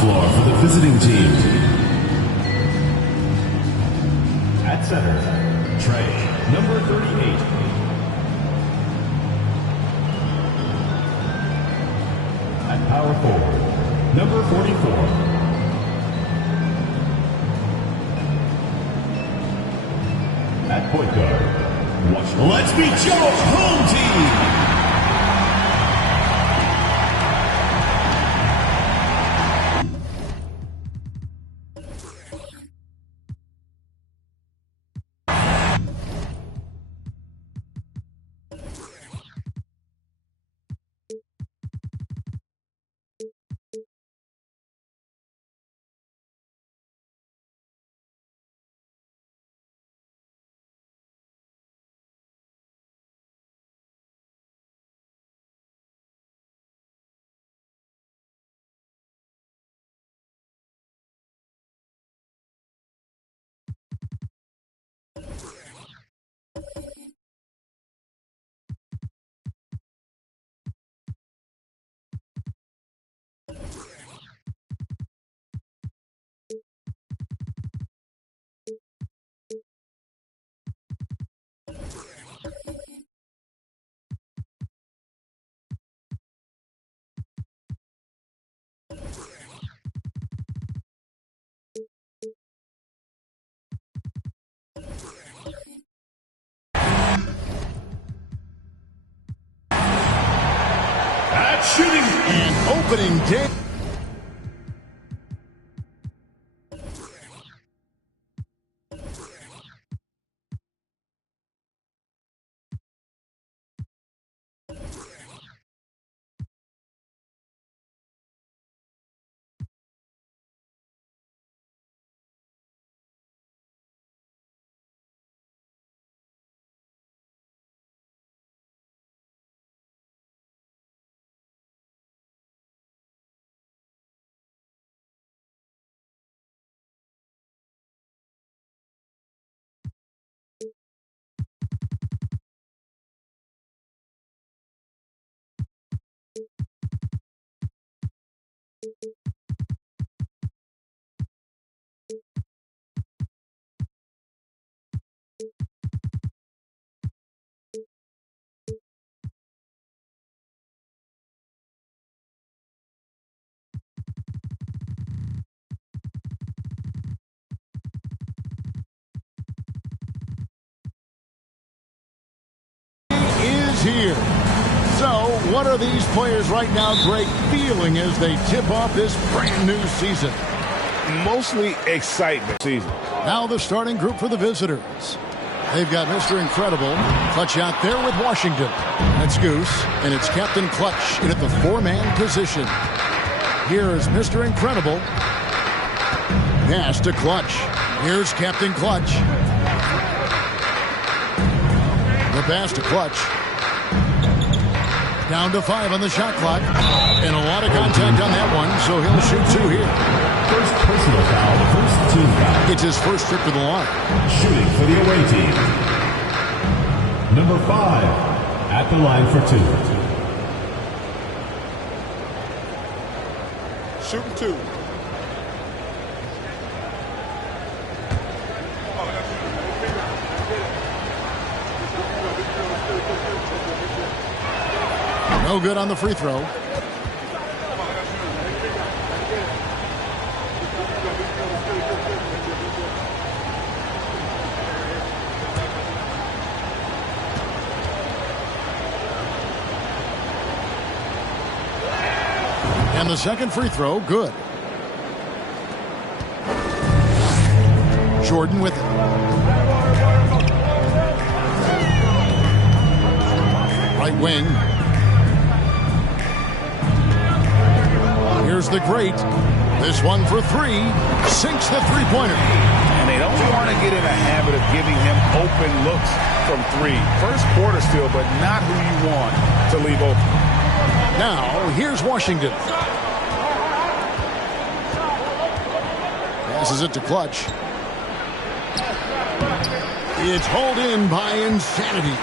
floor for the visiting team. At center, Trey, number 38. At power forward, number 44. At point guard, let's meet Joe's home team. Shooting and opening day. Here. So, what are these players right now, Greg, feeling as they tip off this brand new season? Mostly excitement. Now the starting group for the visitors. They've got Mr. Incredible, Clutch out there with Washington. That's Goose, and it's Captain Clutch in at the four-man position. Here is Mr. Incredible. Pass to Clutch. Here's Captain Clutch. The pass to Clutch. Down to 5 on the shot clock. And a lot of contact on that one, so he'll shoot 2 here. First personal foul, first team foul. It's his first trip to the line. Shooting for the away team. Number 5 at the line for 2. Shooting 2. No good on the free throw. And the second free throw, good. Jordan with it. Right wing. Here's the great. This one for 3. Sinks the three-pointer. And they don't want to get in a habit of giving him open looks from 3. First quarter still, but not who you want to leave open. Now, here's Washington. Passes it to Clutch. It's hauled in by Insanity.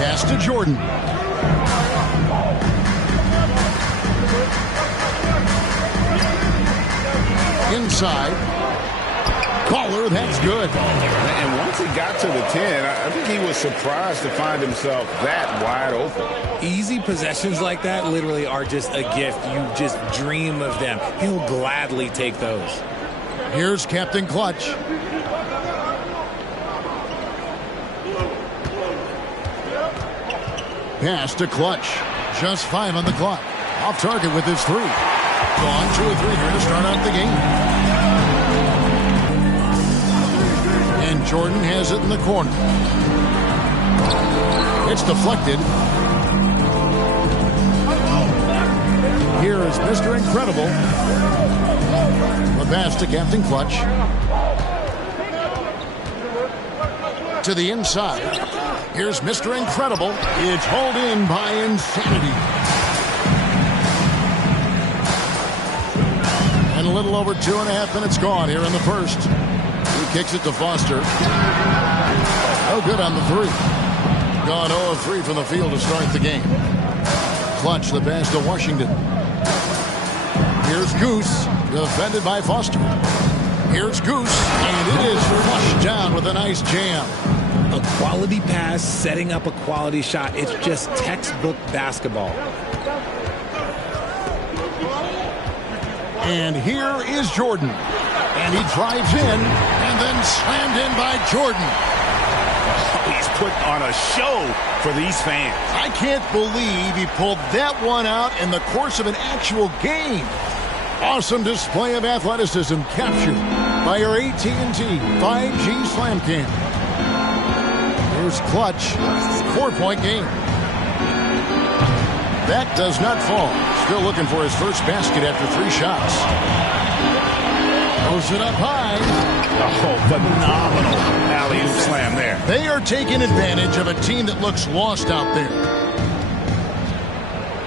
Pass to Jordan. Inside. Baller, that's good. And once he got to the 10, I think he was surprised to find himself that wide open. Easy possessions like that literally are just a gift. You just dream of them. He'll gladly take those. Here's Captain Clutch. Pass to Clutch. Just 5 on the clock. Off target with his 3. Gone 2 of 3 here to start out the game. And Jordan has it in the corner. It's deflected. Here is Mr. Incredible. The pass to Captain Clutch. To the inside. Here's Mr. Incredible. It's hauled in by Insanity. And a little over 2.5 minutes gone here in the first. He kicks it to Foster. No good on the 3. Gone 0 of 3 from the field to start the game. Clutch the pass to Washington. Here's Goose, defended by Foster. Here's Goose, and it is flushed down with a nice jam. A quality pass, setting up a quality shot. It's just textbook basketball. And here is Jordan. And he drives in, and then slammed in by Jordan. He's put on a show for these fans. I can't believe he pulled that one out in the course of an actual game. Awesome display of athleticism captured by your AT&T 5G Slam Cam. Here's Clutch. 4-point game. That does not fall. Still looking for his first basket after 3 shots. Throws it up high. Oh, phenomenal alley-oop slam there. They are taking advantage of a team that looks lost out there.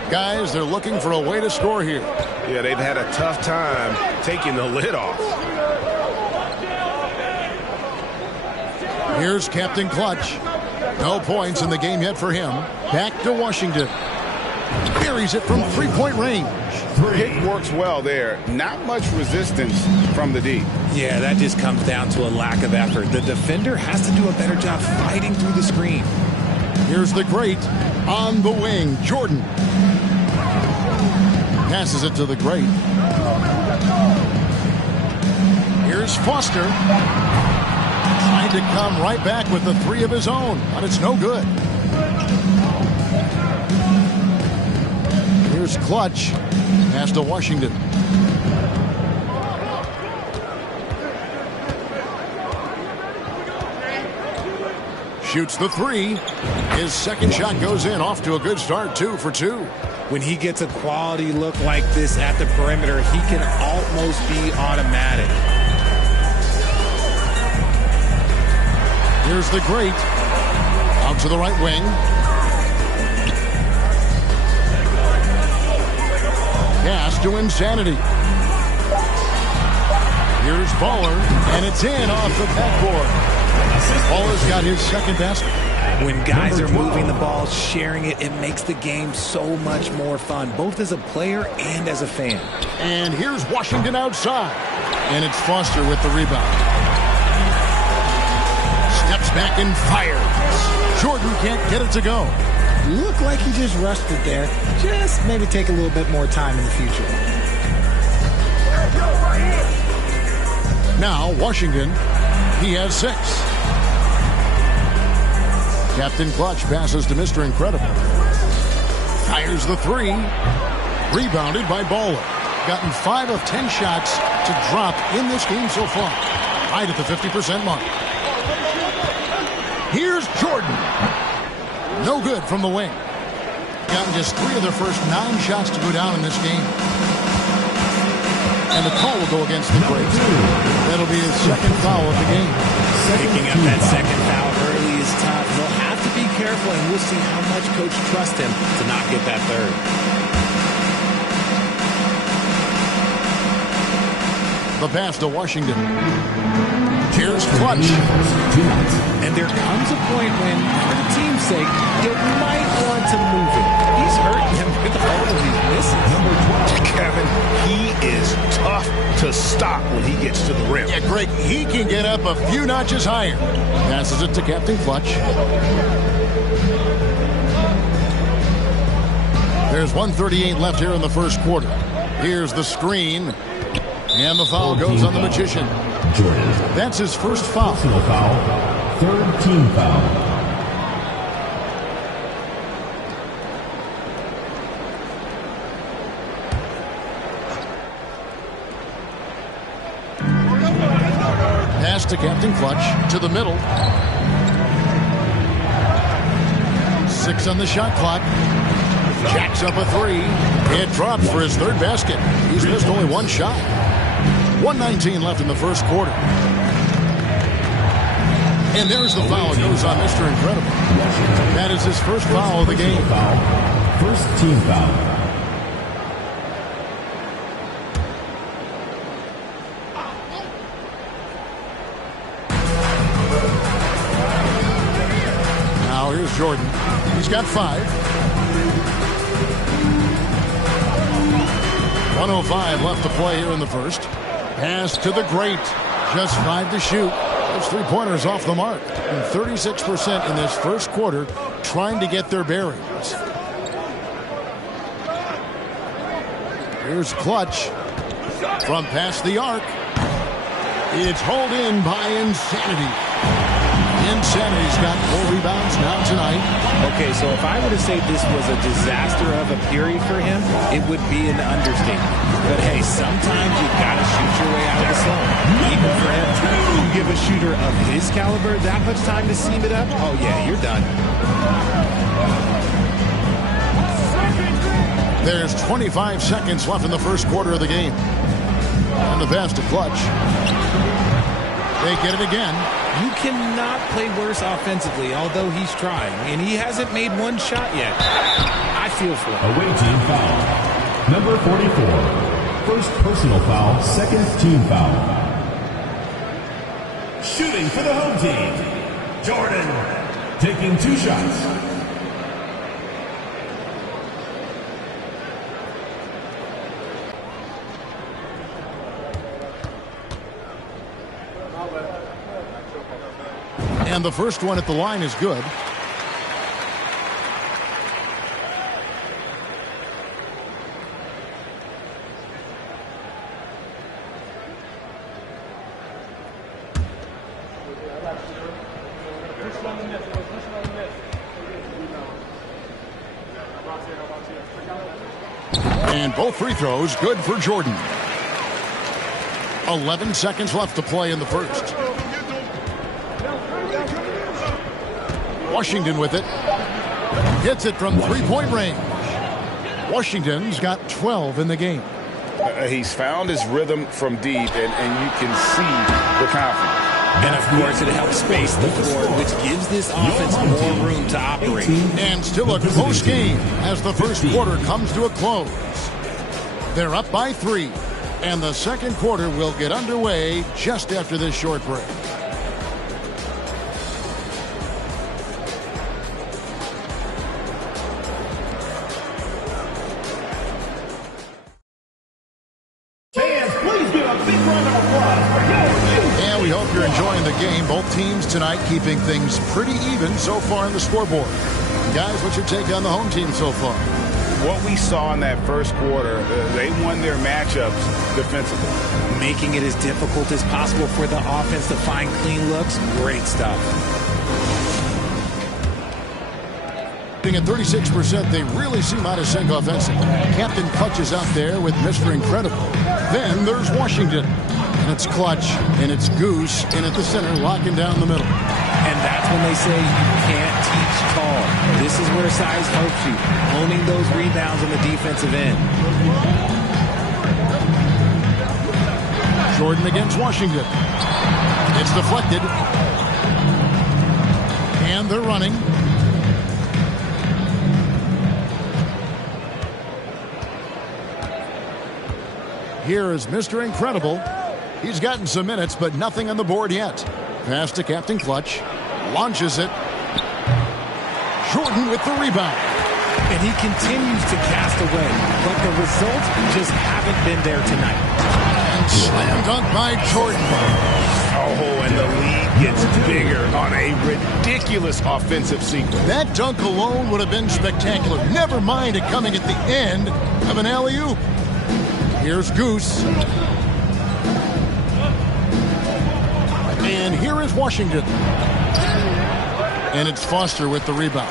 Guys, they're looking for a way to score here. Yeah, they've had a tough time taking the lid off. Here's Captain Clutch. No points in the game yet for him. Back to Washington. Buries it from 3-point range. Pick works well there. Not much resistance from the D. Yeah, that just comes down to a lack of effort. The defender has to do a better job fighting through the screen. Here's the great on the wing, Jordan. Passes it to the great. Here's Foster. Trying to come right back with the 3 of his own, but it's no good. Here's Clutch. Pass to Washington. Shoots the 3. His second shot goes in. Off to a good start. 2 for 2. When he gets a quality look like this at the perimeter, he can almost be automatic. Here's the great. Out to the right wing. Pass to Insanity. Here's Baller, and it's in off the backboard. Baller's got his second basket. When guys are moving the ball, sharing it, it makes the game so much more fun, both as a player and as a fan. And here's Washington outside. And it's Foster with the rebound. Steps back and fires. Jordan can't get it to go. Looked like he just rushed it there. Just maybe take a little bit more time in the future. Now, Washington, he has 6. Captain Clutch passes to Mr. Incredible. Fires the 3. Rebounded by Baller. Gotten 5 of 10 shots to drop in this game so far. Right at the 50% mark. Here's Jordan. No good from the wing. Gotten just 3 of their first 9 shots to go down in this game. And the call will go against the Braves. That'll be his second foul of the game. Picking up that second foul early is tough. They'll have to be careful, and we'll see how much coach trusts him to not get that third. The pass to Washington. Here's Clutch. And there comes a point when, for the team's sake, you might want to move it. He's hurting him with all of these misses. Number 12, Kevin, he is tough to stop when he gets to the rim. Yeah, Greg, he can get up a few notches higher. Passes it to Captain Clutch. There's 1:38 left here in the first quarter. Here's the screen. And the foul goes on the Magician. Jordan. That's his first foul. Personal foul. Third team foul. Pass to Captain Clutch. To the middle. 6 on the shot clock. Jacks up a 3. It drops for his third basket. He's missed only one shot. 1:19 left in the first quarter. And there's the foul. It goes on Mr. Incredible. That is his first foul of the game. First team foul. Now here's Jordan. He's got 5. 1:05 left to play here in the first. Pass to the great. Just 5 to shoot. Those 3-pointers off the mark. And 36% in this first quarter trying to get their bearings. Here's Clutch. From past the arc. It's hauled in by Insanity. Insanity's got 4 rebounds now tonight. Okay, so if I were to say this was a disaster of a period for him, it would be an understatement. But hey, sometimes you gotta shoot your way out of the slump. Even for him, you give a shooter of his caliber that much time to seam it up, oh yeah, you're done. There's 25 seconds left in the first quarter of the game. And the pass to Clutch. They get it again. You cannot play worse offensively, although he's trying, and he hasn't made one shot yet. I feel for him. Away team foul. Number 44. First personal foul, second team foul. Shooting for the home team. Jordan taking 2 shots. And the first one at the line is good. And both free throws good for Jordan. 11 seconds left to play in the first. Washington with it. Gets it from 3-point range. Washington's got 12 in the game. He's found his rhythm from deep, and you can see the confidence. And, of course, it helps space the floor, which gives this offense more room to operate. And still a close game as the first quarter comes to a close. They're up by 3, and the second quarter will get underway just after this short break. And we hope you're enjoying the game. Both teams tonight keeping things pretty even so far on the scoreboard. Guys, what's your take on the home team so far? What we saw in that first quarter, they won their matchups defensively. Making it as difficult as possible for the offense to find clean looks. Great stuff. At 36%, they really seem out of sync offensively. Captain Clutch is out there with Mr. Incredible. Then there's Washington. And it's Clutch, and it's Goose, and at the center, locking down the middle. And that's when they say you can't teach tall. This is where size helps you, owning those rebounds on the defensive end. Jordan against Washington. It's deflected. And they're running. Here is Mr. Incredible. He's gotten some minutes, but nothing on the board yet. Pass to Captain Clutch. Launches it. Jordan with the rebound. And he continues to cast away, but the results just haven't been there tonight. And Slam dunk by Jordan. Oh, and the lead gets bigger on a ridiculous offensive sequence. That dunk alone would have been spectacular. Never mind it coming at the end of an alley-oop. Here's Goose. And here is Washington. And it's Foster with the rebound.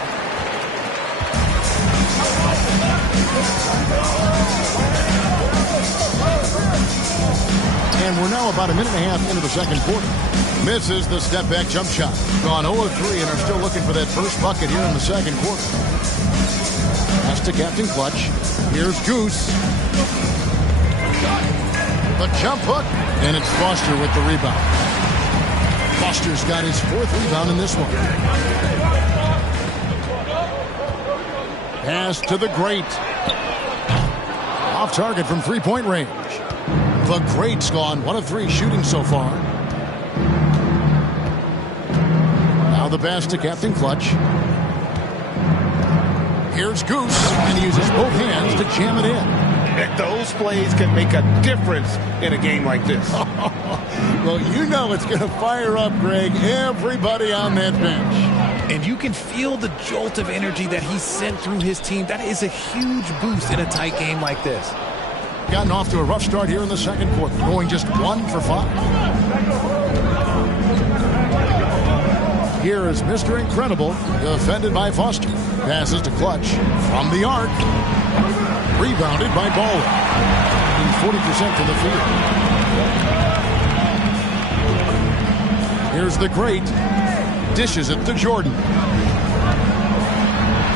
And we're now about a minute and a half into the second quarter. Misses the step-back jump shot. Gone 0 of 3 and are still looking for that first bucket here in the second quarter. Pass to Captain Clutch. Here's Goose. The jump hook. And it's Foster with the rebound. Foster's got his 4th rebound in this one. Pass to the Great. Off target from three-point range. The Great's gone 1 of 3 shooting so far. Now the pass to Captain Clutch. Here's Goose, and he uses both hands to jam it in. Those plays can make a difference in a game like this. Well, you know it's going to fire up, Greg, everybody on that bench. And you can feel the jolt of energy that he sent through his team. That is a huge boost in a tight game like this. Gotten off to a rough start here in the second quarter, going just 1 for 5. Here is Mr. Incredible, defended by Foster. Passes to Clutch from the arc. Rebounded by Baller. In 40% from the field. Here's the Great. Dishes it to Jordan.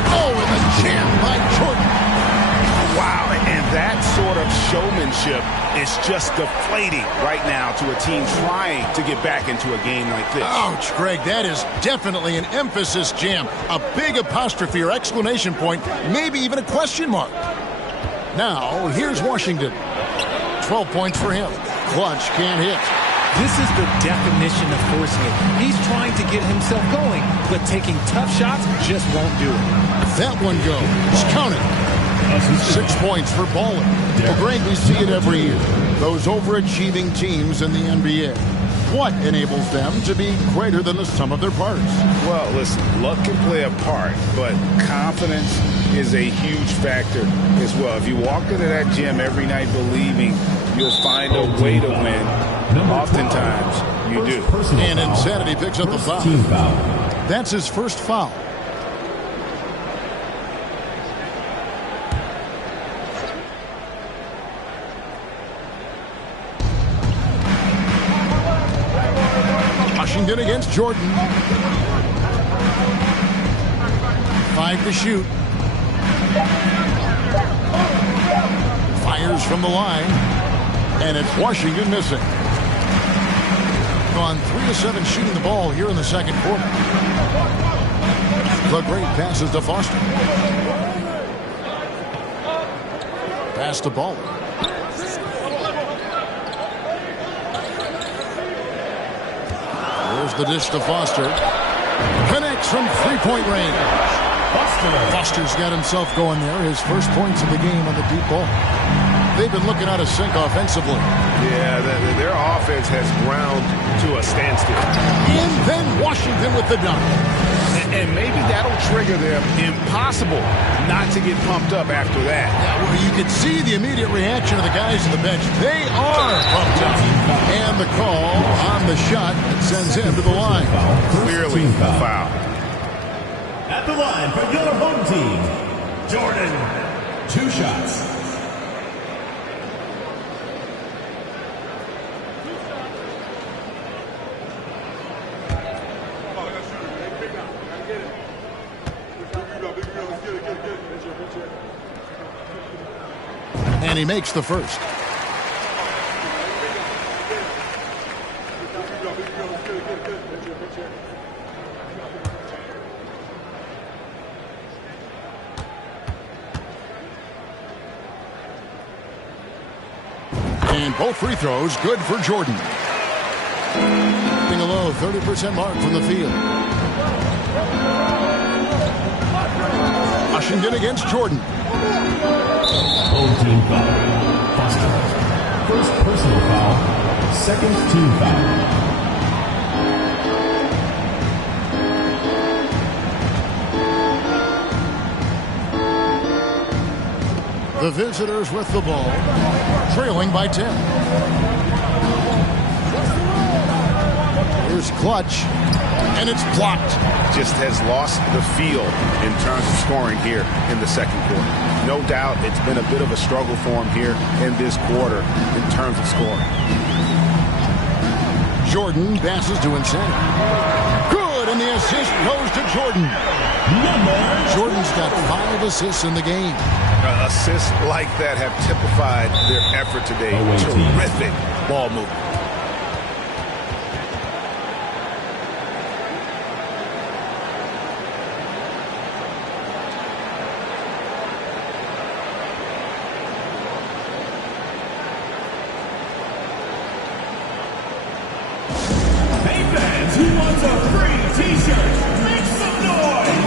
Oh, and a jam by Jordan. Wow, and that sort of showmanship is just deflating right now to a team trying to get back into a game like this. Ouch, Greg, that is definitely an emphasis jam. A big apostrophe or exclamation point, maybe even a question mark. Now, here's Washington. 12 points for him. Clutch can't hit. This is the definition of forcing it. He's trying to get himself going, but taking tough shots just won't do it. That one goes. Count it. 6 points for Baller. Well, Greg, we see it every year. Those overachieving teams in the NBA. What enables them to be greater than the sum of their parts? Well, listen, luck can play a part, but confidence is a huge factor as well. If you walk into that gym every night believing you'll find a way to win, oftentimes you do. And Insanity picks up the foul. That's his first foul. Washington against Jordan. 5 to shoot. Fires from the line. And it's Washington missing. Gone 3 of 7 shooting the ball here in the second quarter. The Great passes to Foster. Pass to Baller. There's the dish to Foster. Connects from three-point range. Foster's got himself going there. His first points of the game on the deep ball. They've been looking out of sync offensively. Yeah, their offense has ground to a standstill. And then Washington with the dunk. And maybe that'll trigger them. Impossible not to get pumped up after that. Yeah, well, you can see the immediate reaction of the guys on the bench. They are pumped up. And the call on the shot that sends him to the line. Clearly a foul. At the line for your home team, Jordan. 2 shots. And he makes the first. And both free throws good for Jordan. Getting a low 30% mark from the field. Washington against Jordan. Home team foul. Foster. First personal foul, second team foul. The visitors with the ball, trailing by 10. Here's Clutch, and it's blocked. Just has lost the feel in terms of scoring here in the second quarter. No doubt it's been a bit of a struggle for him here in this quarter in terms of scoring. Jordan passes to Insanity. Good, and the assist goes to Jordan. Jordan's got 5 assists in the game. Assists like that have typified their effort today. Terrific ball movement. Hey fans, who wants a free t-shirt? Make some noise!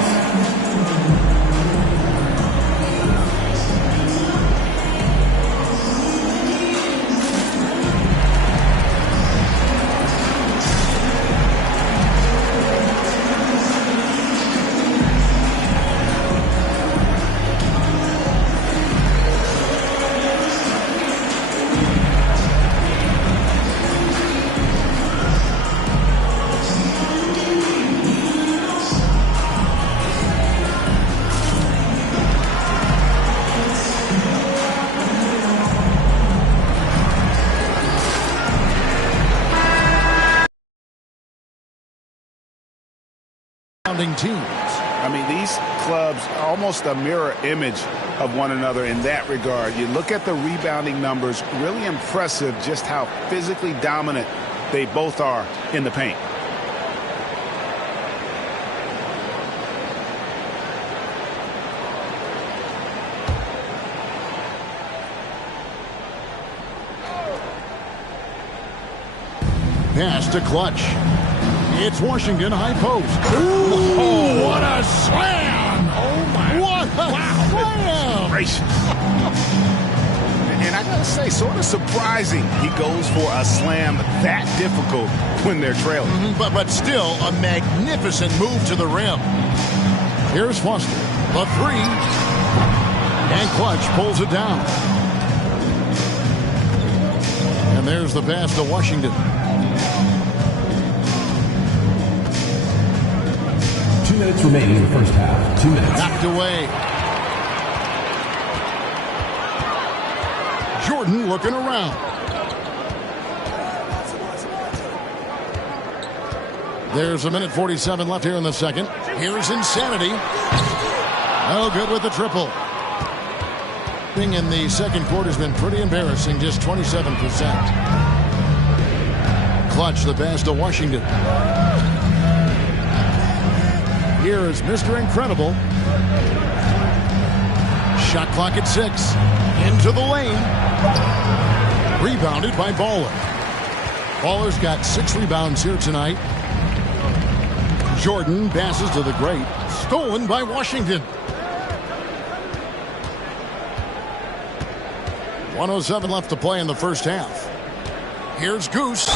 Teams. I mean, these clubs are almost a mirror image of one another in that regard. You look at the rebounding numbers, really impressive just how physically dominant they both are in the paint. Pass to Clutch. It's Washington high post. Ooh, what a slam! Oh, my. What a slam! Gracious. And I got to say, sort of surprising he goes for a slam that difficult when they're trailing. But still a magnificent move to the rim. Here's Foster. The 3. And Clutch pulls it down. And there's the pass to Washington. 2 minutes remaining in the first half. 2 minutes. Knocked away. Jordan looking around. There's 1:47 left here in the second. Here's Insanity. Oh, good with the triple. In the second quarter has been pretty embarrassing, just 27%. Clutch the pass to Washington. Here is Mr. Incredible. Shot clock at 6. Into the lane. Rebounded by Baller. Baller's got 6 rebounds here tonight. Jordan passes to the great. Stolen by Washington. 1:07 left to play in the first half. Here's Goose.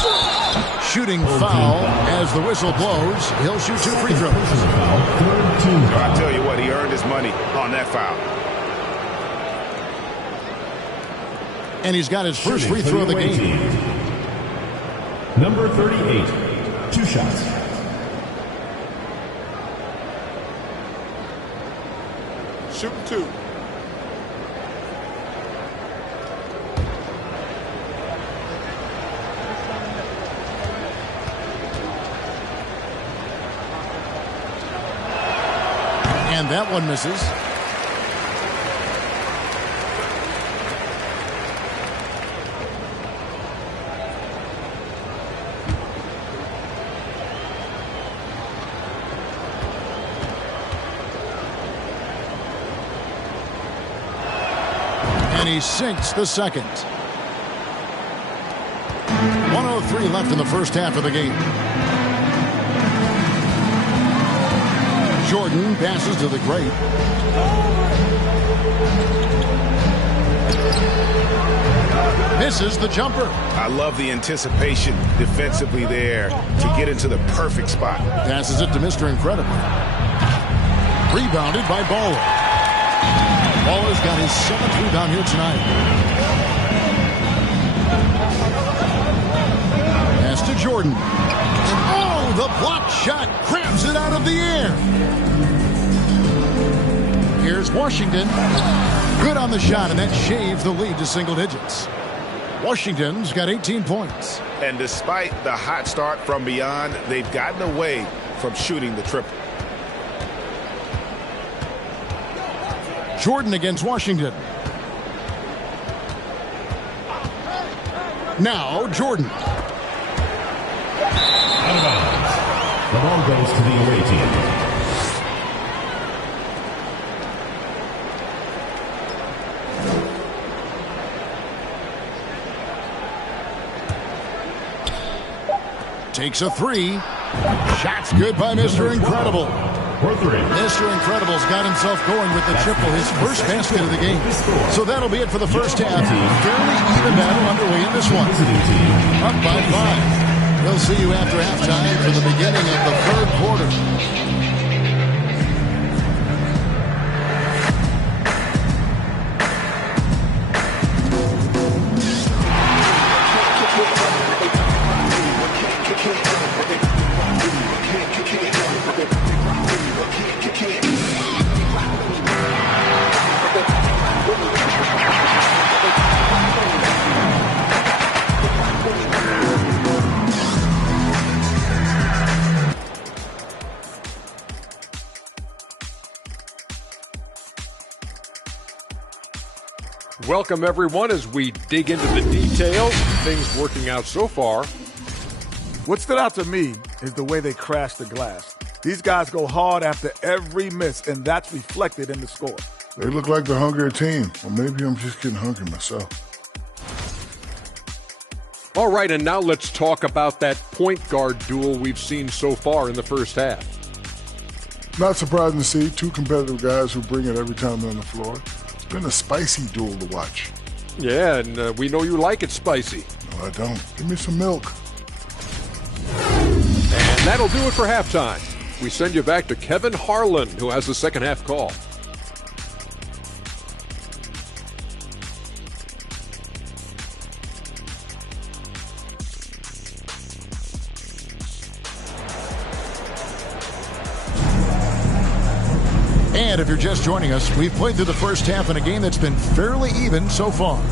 Shooting foul as the whistle blows. He'll shoot 2 free throws. I tell you what, he earned his money on that foul. And he's got his first free throw of the game. Number 38, 2 shots. Shoot 2. And that one misses. And he sinks the second. 1:03 left in the first half of the game. Jordan passes to the great. Misses the jumper. I love the anticipation defensively there to get into the perfect spot. Passes it to Mr. Incredible. Rebounded by Baller. Baller's got his 7th rebound here tonight. Pass to Jordan. And oh, the block shot grabs it out of the air. Here's Washington. Good on the shot, and that shaves the lead to single digits. Washington's got 18 points. And despite the hot start from beyond, they've gotten away from shooting the triple. Jordan against Washington. Now Jordan. Out of bounds. The ball goes to the away team. Takes a 3. Shot's good by Mr. Incredible. For 3. Mr. Incredible's got himself going with the triple, his first basket of the game. So that'll be it for the first half. Fairly even battle underway in this one. Up by 5. We'll see you after halftime for the beginning of the 3rd quarter. Welcome, everyone, as we dig into the details. Things working out so far. What stood out to me is the way they crash the glass. These guys go hard after every miss, and that's reflected in the score. They look like the hungrier team, or maybe I'm just getting hungry myself. All right, and now let's talk about that point guard duel we've seen so far in the first half. Not surprising to see 2 competitive guys who bring it every time they're on the floor. It's been a spicy duel to watch. Yeah, and we know you like it spicy. No, I don't. Give me some milk. And that'll do it for halftime. We send you back to Kevin Harlan, who has the second half call. And if you're just joining us, we've played through the first half in a game that's been fairly even so far.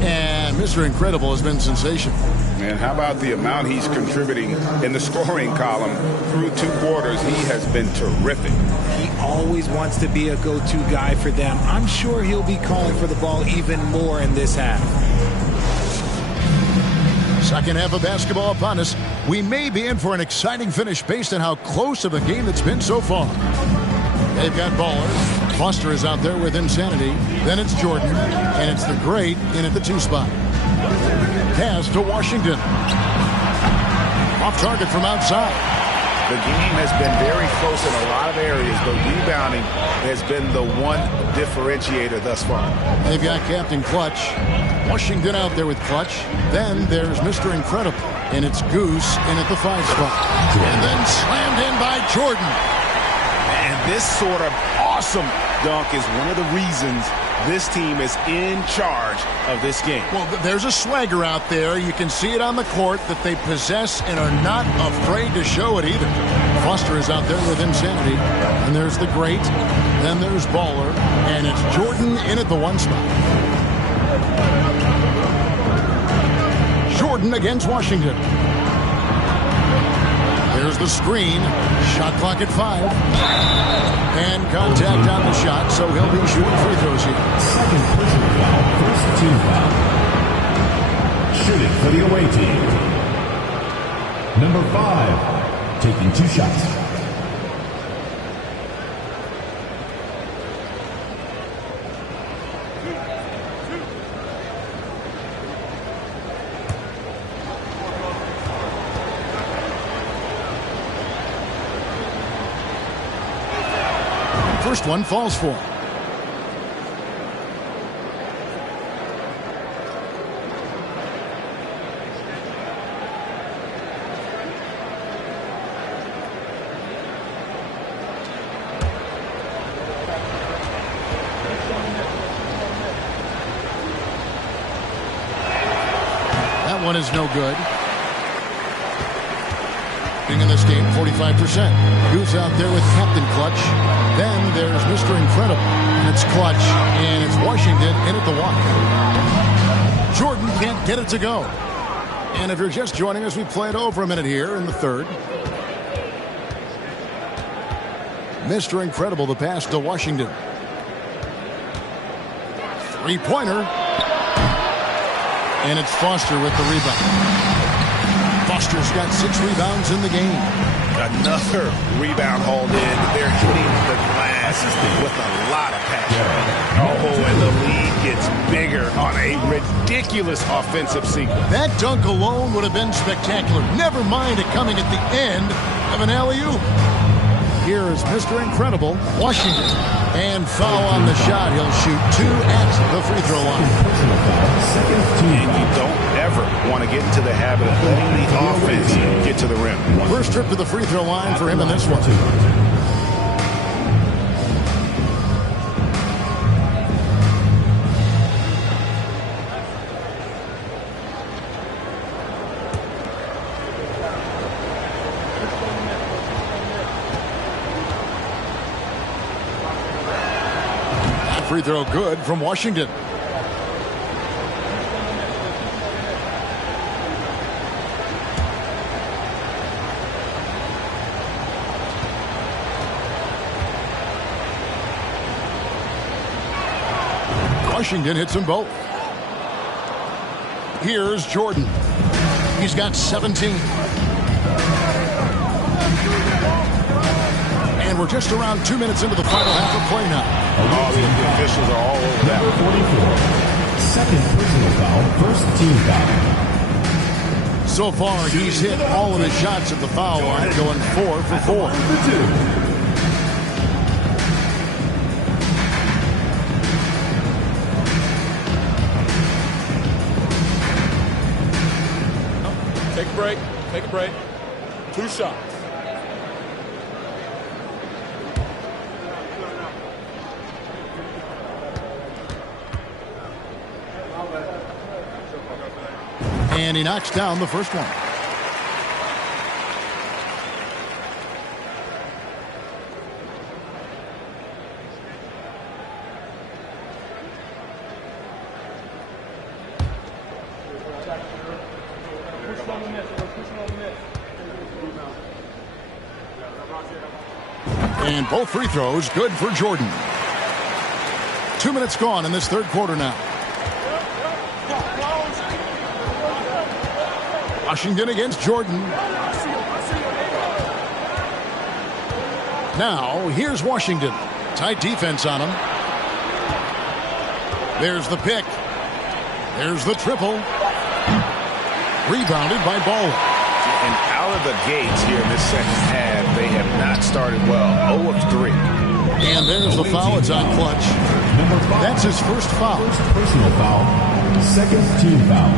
And Mr. Incredible has been sensational. And how about the amount he's contributing in the scoring column through 2 quarters? He has been terrific. He always wants to be a go-to guy for them. I'm sure he'll be calling for the ball even more in this half. Second half of basketball upon us. We may be in for an exciting finish based on how close of a game it's been so far. They've got Baller. Foster is out there with Insanity. Then it's Jordan. And it's the Great in at the 2 spot. Pass to Washington. Off target from outside. The game has been very close in a lot of areas, but rebounding has been the one differentiator thus far. They've got Captain Clutch. Washington out there with Clutch. Then there's Mr. Incredible. And it's Goose in at the 5 spot. And then slammed in by Jordan. And this sort of awesome dunk is one of the reasons this team is in charge of this game. Well, there's a swagger out there. You can see it on the court that they possess and are not afraid to show it either. Foster is out there with Insanity. And there's the Great. Then there's Baller. And it's Jordan in at the 1 spot. Jordan against Washington. There's the screen. Shot clock at 5. And contact on the shot, so he'll be shooting free throws here. Second personal foul, first 2 foul. Shooting for the away team. Number 5, taking 2 shots. First one falls for him. one is no good. In this game, 45%. Goose out there with Captain Clutch. Then there's Mr. Incredible. And it's Clutch. And it's Washington in at the one. Jordan can't get it to go. And if you're just joining us, we played over a minute here in the third. Mr. Incredible, the pass to Washington. Three-pointer. And it's Foster with the rebound. Foster's got 6 rebounds in the game. Another rebound hauled in. They're hitting the glass with a lot of passion. Oh, and the lead gets bigger on a ridiculous offensive sequence. That dunk alone would have been spectacular. Never mind it coming at the end of an alley-oop. Here is Mr. Incredible, Washington. And foul on the shot. He'll shoot 2 at the free throw line. And you don't ever want to get into the habit of letting the offense get to the rim. First trip to the free throw line for him in this one. Free throw good from Washington. Washington hits them both. Here's Jordan. He's got 17. And we're just around 2 minutes into the final half of play now. Oh, the officials are all over that. Number 44. Second personal foul, first team foul. So far, he's hit all of his shots at the foul line, going 4 for 4. Take a break. Take a break. 2 shots. And he knocks down the first one. And both free throws good for Jordan. 2 minutes gone in this third quarter now. Washington against Jordan. Now, here's Washington. Tight defense on him. There's the pick. There's the triple. Rebounded by Baller. And out of the gates here in this second half, they have not started well. 0 of 3. And there's the foul. It's on Clutch. Number 5. That's his first foul. First personal foul, second team foul.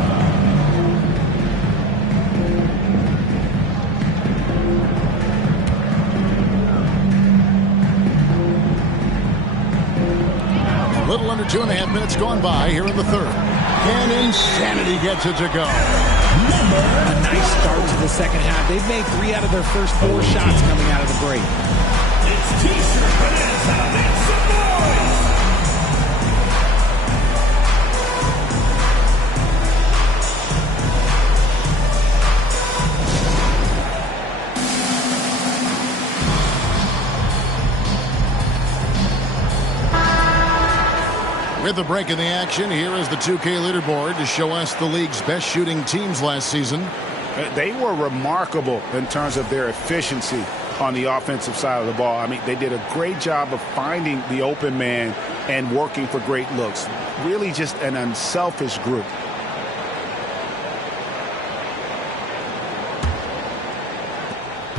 A little under 2.5 minutes gone by here in the third. And Insanity gets it to go. A nice start to the second half. They've made 3 out of their first 4 shots coming out of the break. It's T-shirt Bonanza. Make some noise! With the break in the action, here is the 2K leaderboard to show us the league's best shooting teams last season. They were remarkable in terms of their efficiency on the offensive side of the ball. I mean, they did a great job of finding the open man and working for great looks. Really just an unselfish group.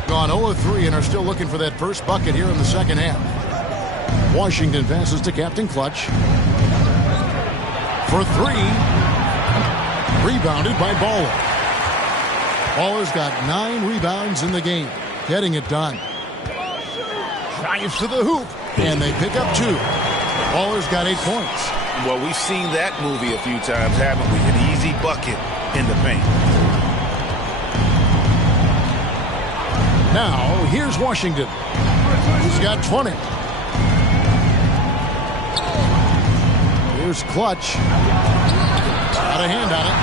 Gone 0-3 and are still looking for that first bucket here in the second half. Washington passes to Captain Clutch. For 3. Rebounded by Baller. Baller's got 9 rebounds in the game. Getting it done. Drives to the hoop. And they pick up 2. Baller's got 8 points. Well, we've seen that movie a few times, haven't we? An easy bucket in the paint. Now, here's Washington. He's got 20. Here's Clutch. Got a hand on it.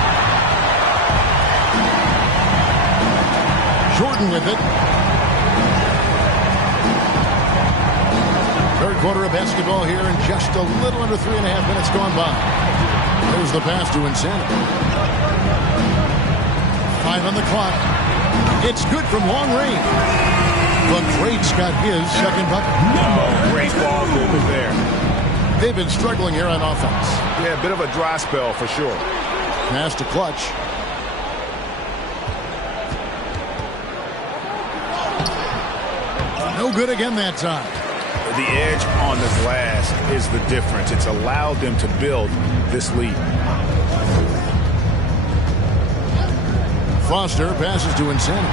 Jordan with it. Third quarter of basketball here, and just a little under 3.5 minutes gone by. There's the pass to Insanity. 5 on the clock. It's good from long range. The Great's got his second bucket. Oh, great ball movement there. They've been struggling here on offense. Yeah, a bit of a dry spell for sure. Pass to Clutch. No good again that time. The edge on the glass is the difference. It's allowed them to build this lead. Foster passes to Insanity.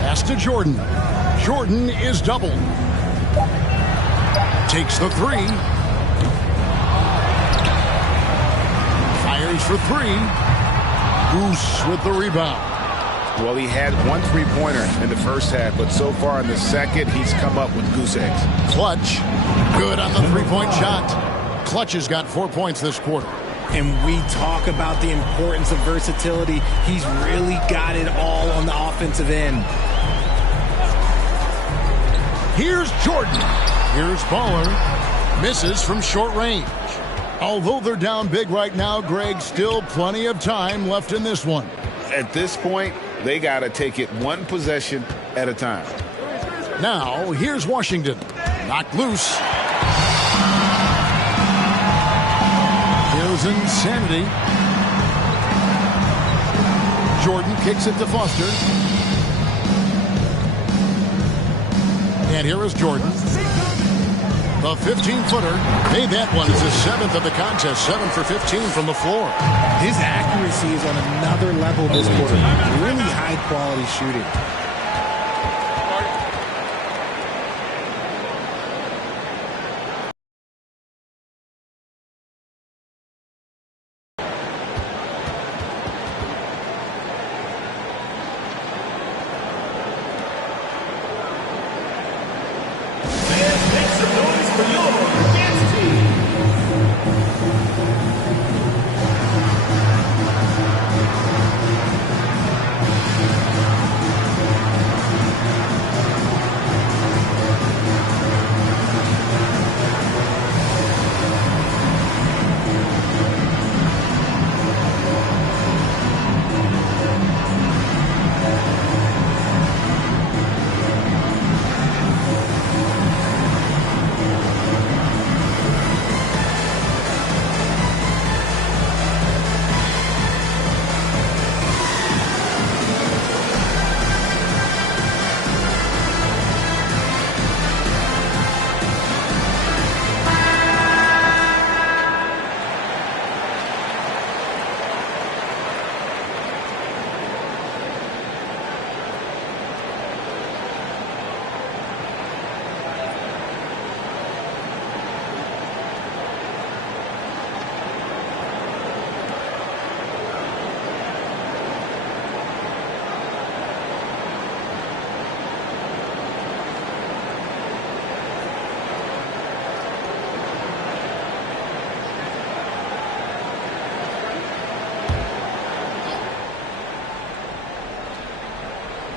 Pass to Jordan. Jordan is doubled. Takes the three. Fires for three. Goose with the rebound. Well, he had one three-pointer in the first half, but so far in the second, he's come up with goose eggs. Clutch. Good on the three-point shot. Clutch has got 4 points this quarter. And we talk about the importance of versatility. He's really got it all on the offensive end. Here's Jordan. Here's Baller. Misses from short range. Although they're down big right now, Greg, still plenty of time left in this one. At this point, they got to take it one possession at a time. Now, here's Washington. Knocked loose. Here's Insanity. Jordan kicks it to Foster. And here is Jordan. The 15-footer made that one as his 7th of the contest. 7 for 15 from the floor. His accuracy is on another level this quarter. Really high-quality shooting.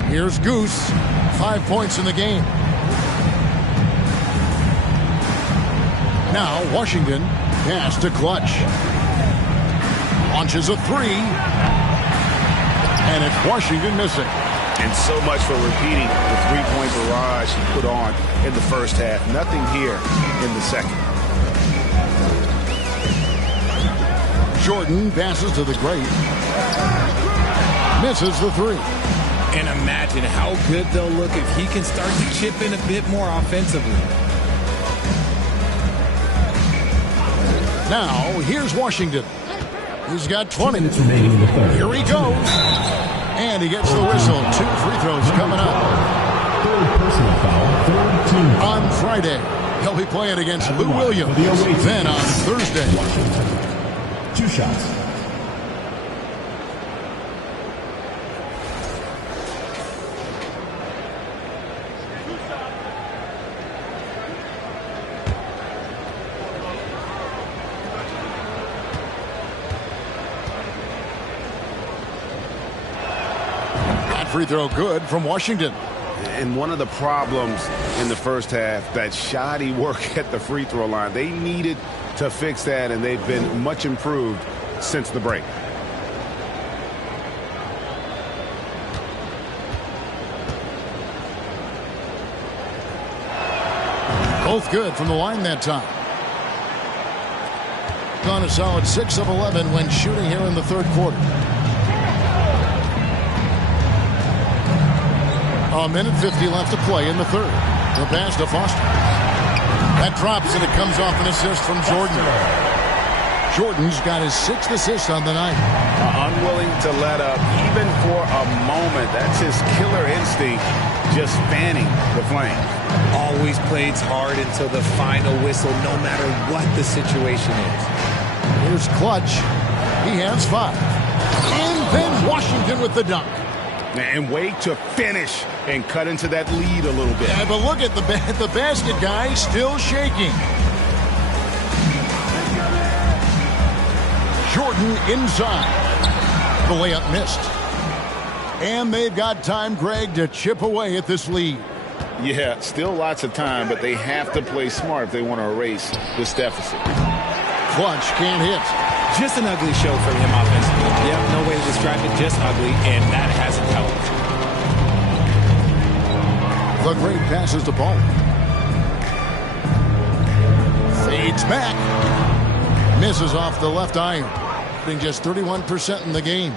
Here's Goose. 5 points in the game. Now Washington pass to Clutch. Launches a three. And it's Washington missing. And so much for repeating the three-point barrage he put on in the first half. Nothing here in the second. Jordan passes to the Great. Misses the three. And imagine how good they'll look if he can start to chip in a bit more offensively. Now, here's Washington. He's got 20. Minutes remaining in the third. Here he goes. And he gets the whistle. 2 free throws coming up. Third personal foul, third team. On Friday, he'll be playing against Lou Williams. Then on Thursday. 2 shots. Free throw good from Washington. And one of the problems in the first half, that shoddy work at the free throw line. They needed to fix that, and they've been much improved since the break. Both good from the line that time. Gone a solid 6 of 11 when shooting here in the third quarter. A minute 50 left to play in the third. The pass to Foster. That drops, and it comes off an assist from Jordan. Jordan's got his 6th assist on the night. Unwilling to let up, even for a moment. That's his killer instinct, just fanning the flame. Always plays hard until the final whistle, no matter what the situation is. Here's Clutch. He has 5. And then Washington with the dunk. And wait to finish and cut into that lead a little bit. Yeah, but look at the basket guy still shaking. Jordan inside. The layup missed. And they've got time, Greg, to chip away at this lead. Yeah, still lots of time, but they have to play smart if they want to erase this deficit. Clutch can't hit. Just an ugly show for him offensively. Yep, no way to describe it, just ugly, and that hasn't helped. The great passes the ball. Fades back. Misses off the left iron. Putting just 31% in the game.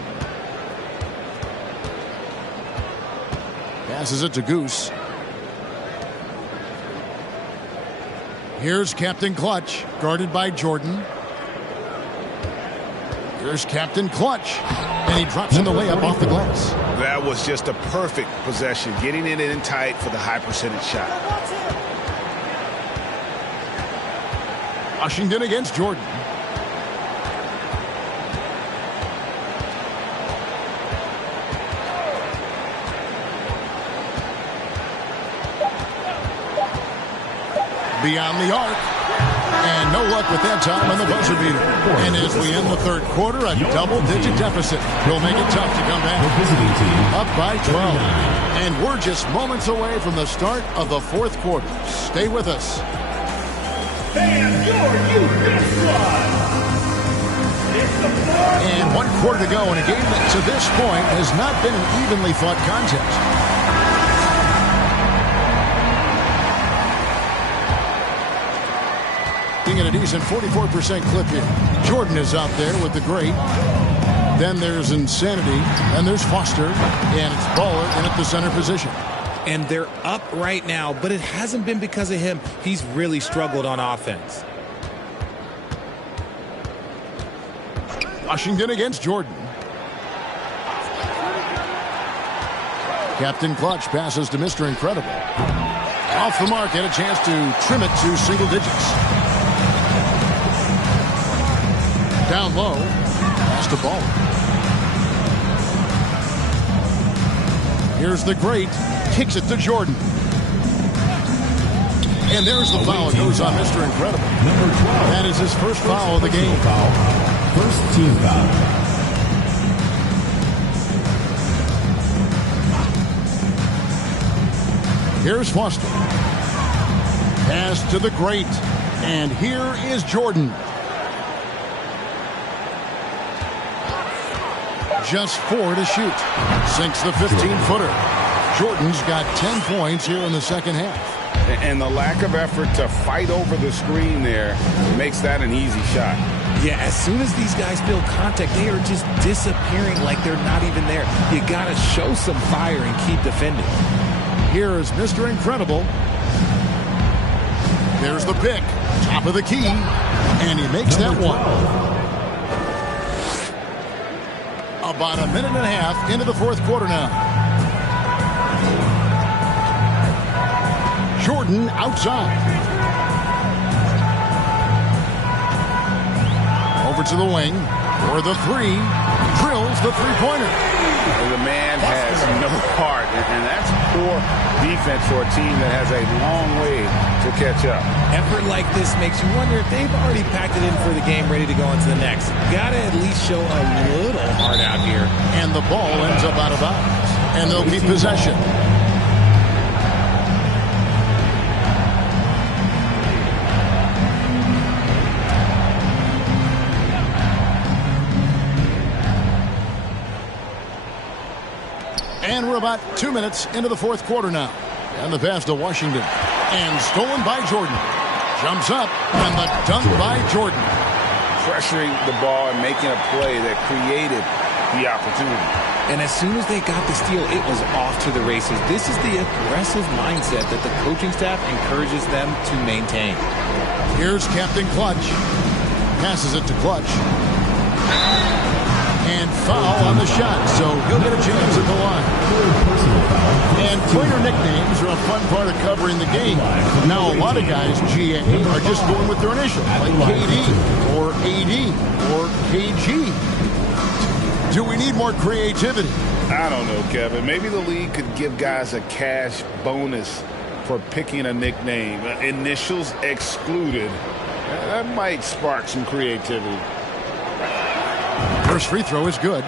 Passes it to Goose. Here's Captain Clutch, guarded by Jordan. Here's Captain Clutch, and he drops in the layup off the glass. That was just a perfect possession, getting it in tight for the high percentage shot. Washington against Jordan. Beyond the arc. And no luck with that time on the buzzer beater. And as we end the third quarter, a double-digit deficit will make it tough to come back. Up by 12. And we're just moments away from the start of the fourth quarter. Stay with us. And 1 quarter to go in a game that to this point has not been an evenly fought contest. At a decent 44% clip here. Jordan is out there with the great. Then there's Insanity. Then there's Foster. And it's Baller in at the center position. And they're up right now, but it hasn't been because of him. He's really struggled on offense. Washington against Jordan. Captain Clutch passes to Mr. Incredible. Off the mark, and a chance to trim it to single digits. Down low, pass the ball. Here's the great, kicks it to Jordan. And there's the foul. It goes on Mr. Incredible. Number 12. That is his first foul of the game. First team foul. Here's Foster. Pass to the great. And here is Jordan. Just 4 to shoot. Sinks the 15-footer. Jordan's got 10 points here in the second half. And the lack of effort to fight over the screen there makes that an easy shot. Yeah, as soon as these guys feel contact, they are just disappearing like they're not even there. You got to show some fire and keep defending. Here is Mr. Incredible. There's the pick. Top of the key. And he makes that one. About a minute and a half into the fourth quarter now. Jordan outside. over to the wing for the three. Drills the three-pointer. The man has no heart, and that's poor defense for a team that has a long way to catch up. Effort like this makes you wonder if they've already packed it in for the game, ready to go on to the next. Got to at least show a little heart out here. And the ball ends up out of bounds. And they'll keep possession. And we're about 2 minutes into the fourth quarter now. And the pass to Washington. And stolen by Jordan. Jumps up. And the dunk by Jordan. Pressuring the ball and making a play that created the opportunity. And as soon as they got the steal, it was off to the races. This is the aggressive mindset that the coaching staff encourages them to maintain. Here's Captain Clutch. Passes it to Clutch. And foul on the shot, so he'll get a chance at the line. And pointer nicknames are a fun part of covering the game. Now, a lot of guys, GA, are just going with their initials, like KD or AD or KG. Do we need more creativity? I don't know, Kevin. Maybe the league could give guys a cash bonus for picking a nickname. Initials excluded. That might spark some creativity. First free throw is good.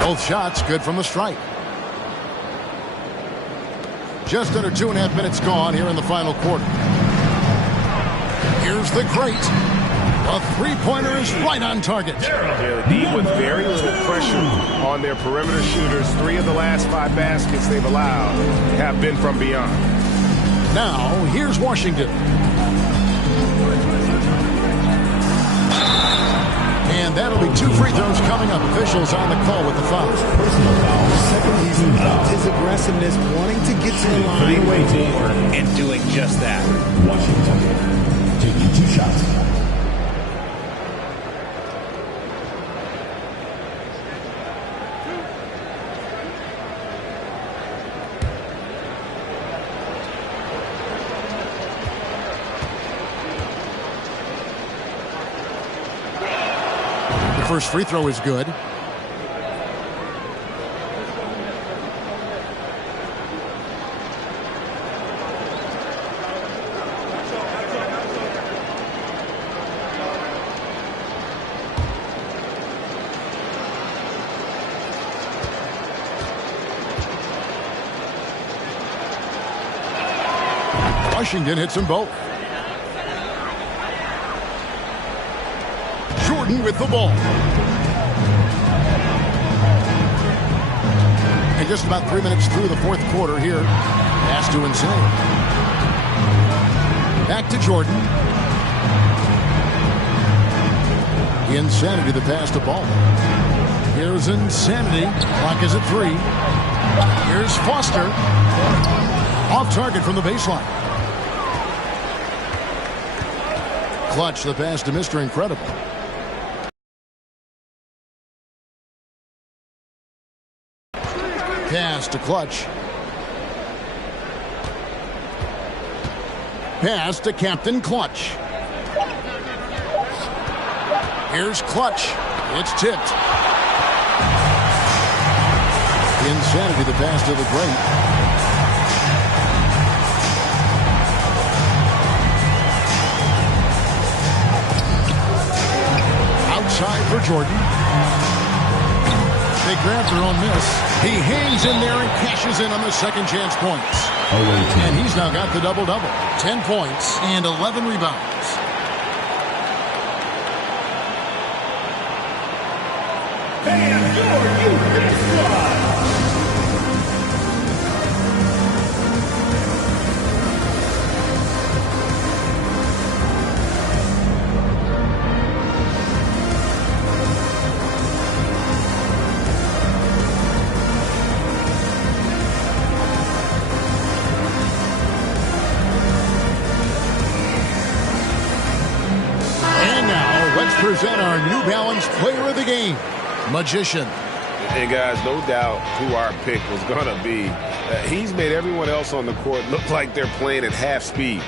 Both shots good from the stripe. Just under 2.5 minutes gone here in the final quarter. Here's the great. A three-pointer is right on target. The D with very little pressure on their perimeter shooters. 3 of the last 5 baskets they've allowed have been from beyond. Now, here's Washington. And that'll be 2 free throws coming up. Officials on the call with the foul. Personal foul. Second team foul. His aggressiveness, wanting to get to the line more, and doing just that. Washington taking 2 shots. First free throw is good. Washington hits them both. Jordan with the ball. And just about 3 minutes through the fourth quarter here. Pass to Insanity. Back to Jordan. Insanity the pass to Ball. Here's Insanity. Clock is at 3. Here's Foster. Off target from the baseline. Clutch the pass to Mr. Incredible. Pass to Clutch. Pass to Captain Clutch. Here's Clutch. It's tipped. Insanity the pass to the great. Outside for Jordan. They grab their own miss. He hangs in there and cashes in on the second chance points. And he's now got the double-double. 10 points and 11 rebounds. And your Houston squad. present our New Balance Player of the Game, Magician. And guys, no doubt who our pick was going to be. He's made everyone else on the court look like they're playing at half speed.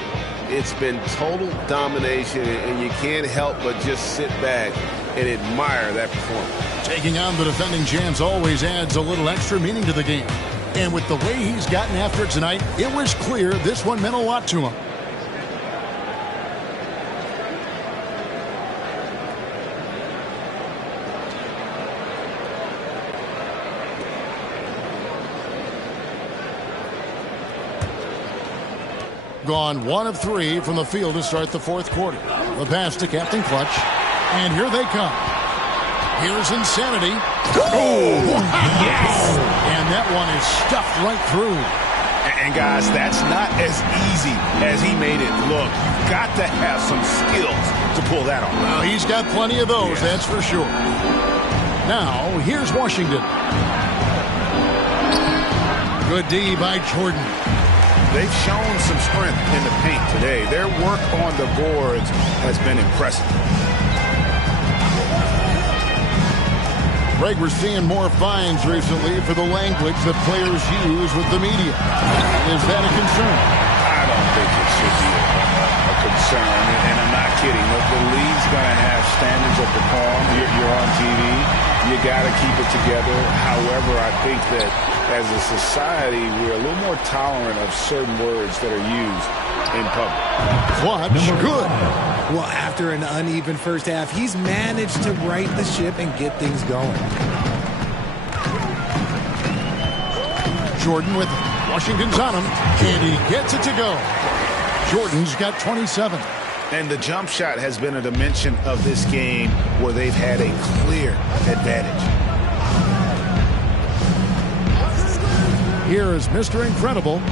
It's been total domination, and you can't help but just sit back and admire that performance. Taking on the defending champs always adds a little extra meaning to the game. And with the way he's gotten after it tonight, it was clear this one meant a lot to him. Gone 1 of 3 from the field to start the fourth quarter. The pass to Captain Clutch. And here they come. Here's Insanity. Oh, yes! And that one is stuffed right through. And guys, that's not as easy as he made it look. You've got to have some skills to pull that off. Well, he's got plenty of those, that's for sure. Now, here's Washington. Good D by Jordan. They've shown some strength in the paint today. Their work on the boards has been impressive. Greg, we're seeing more fines recently for the language that players use with the media. Is that a concern? I don't think it should be a concern, and I'm not kidding. The league's going to have standards of decorum. You're on TV. You got to keep it together. However, I think that as a society, we're a little more tolerant of certain words that are used in public. Clutch, good. Well, after an uneven first half, he's managed to right the ship and get things going. Jordan with Washington's on him, and he gets it to go. Jordan's got 27. And the jump shot has been a dimension of this game where they've had a clear advantage. Here is Mr. Incredible.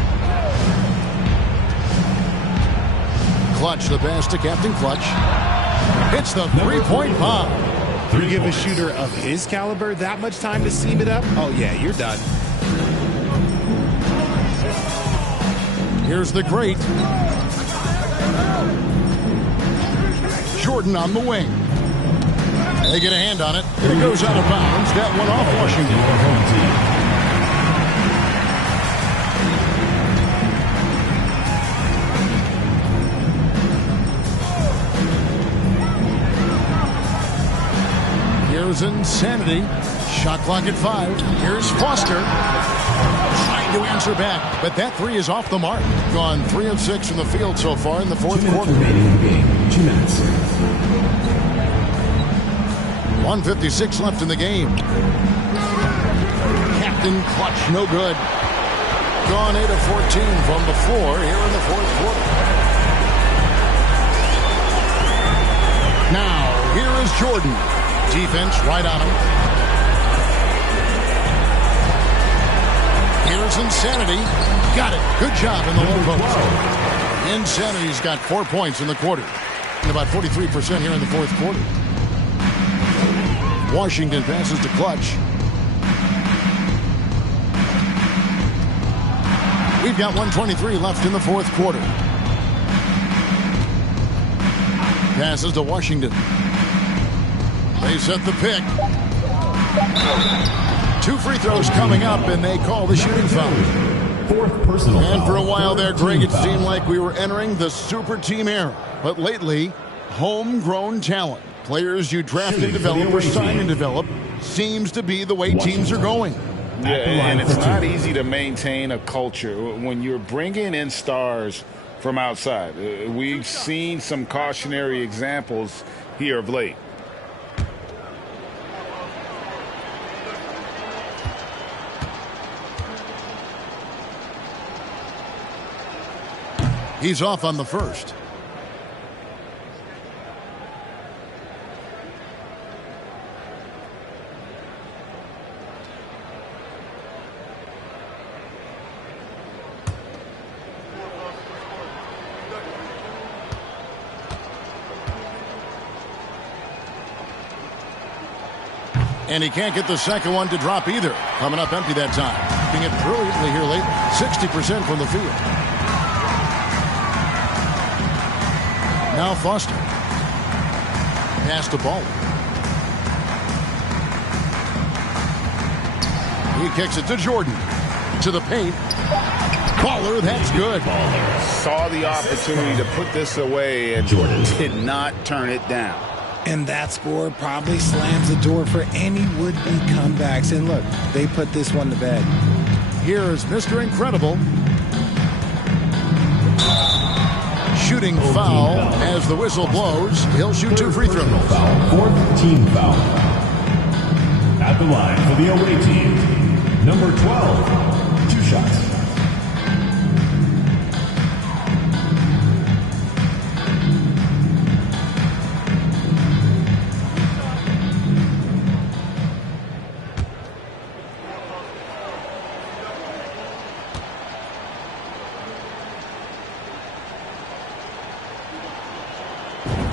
Clutch, the pass to Captain Clutch. It's the three-point bomb. You give a shooter of his caliber that much time to seam it up? Oh, yeah, you're done. Here's the great Jordan on the wing. They get a hand on it. It goes out of bounds. That one off Washington. Here's Insanity. Shot clock at 5. Here's Foster. Trying to answer back, but that three is off the mark. Gone 3 of 6 from the field so far in the fourth quarter. 1:56 left in the game. Captain Clutch, no good. Gone 8 of 14 from the floor here in the fourth quarter. Now, here is Jordan. Defense right on him. Here's Insanity. Got it. Good job in the low post. Insanity's got 4 points in the quarter. And about 43% here in the fourth quarter. Washington passes to Clutch. We've got 1:23 left in the fourth quarter. Passes to Washington. They set the pick. 2 free throws coming up, and they call the shooting foul. Fourth personal foul. And for a while there, Greg, it seemed like we were entering the super team era. But lately, homegrown talent, players you draft and develop or sign and develop, seems to be the way teams are going. Yeah, and it's not easy to maintain a culture when you're bringing in stars from outside. We've seen some cautionary examples here of late. He's off on the first. And he can't get the second one to drop either. Coming up empty that time. Keeping it brilliantly here late. 60% from the field. Now Foster. pass to Ball. He kicks it to Jordan. To the paint. Baller, that's good. Saw the opportunity to put this away and Jordan did not turn it down. And that score probably slams the door for any would-be comebacks. And look, they put this one to bed. Here is Mr. Incredible. Shooting foul as the whistle blows. He'll shoot 2 free throws. Foul, 4th team foul. At the line for the away team, number 12, 2 shots.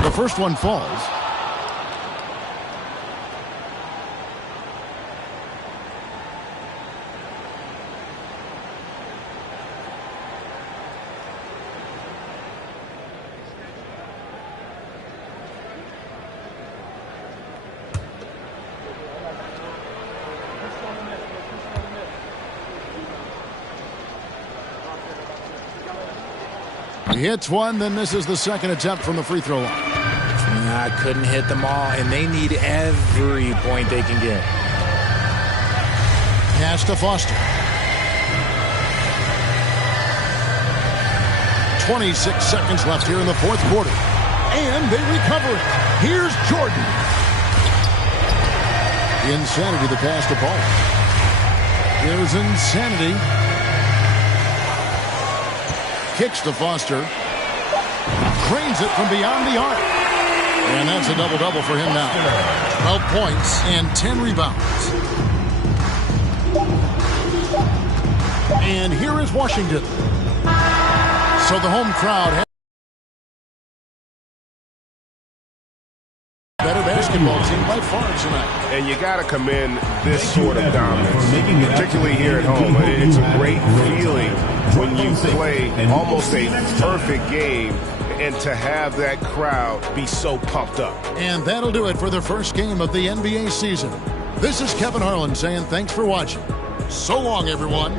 The first one falls. He hits one, then misses the second attempt from the free throw line. Couldn't hit them all, and they need every point they can get. Pass to Foster. 26 seconds left here in the fourth quarter. And they recover it. Here's Jordan. Insanity, the pass to Ball. Here's Insanity. Kicks to Foster. Cranes it from beyond the arc. And that's a double-double for him now. 12 points and 10 rebounds. And here is Washington. So the home crowd has better basketball team by far tonight. And you got to commend this sort of dominance, particularly here at home. It's a great feeling when you play almost a perfect game and to have that crowd be so pumped up. And that'll do it for the first game of the NBA season. This is Kevin Harlan saying thanks for watching. So long, everyone.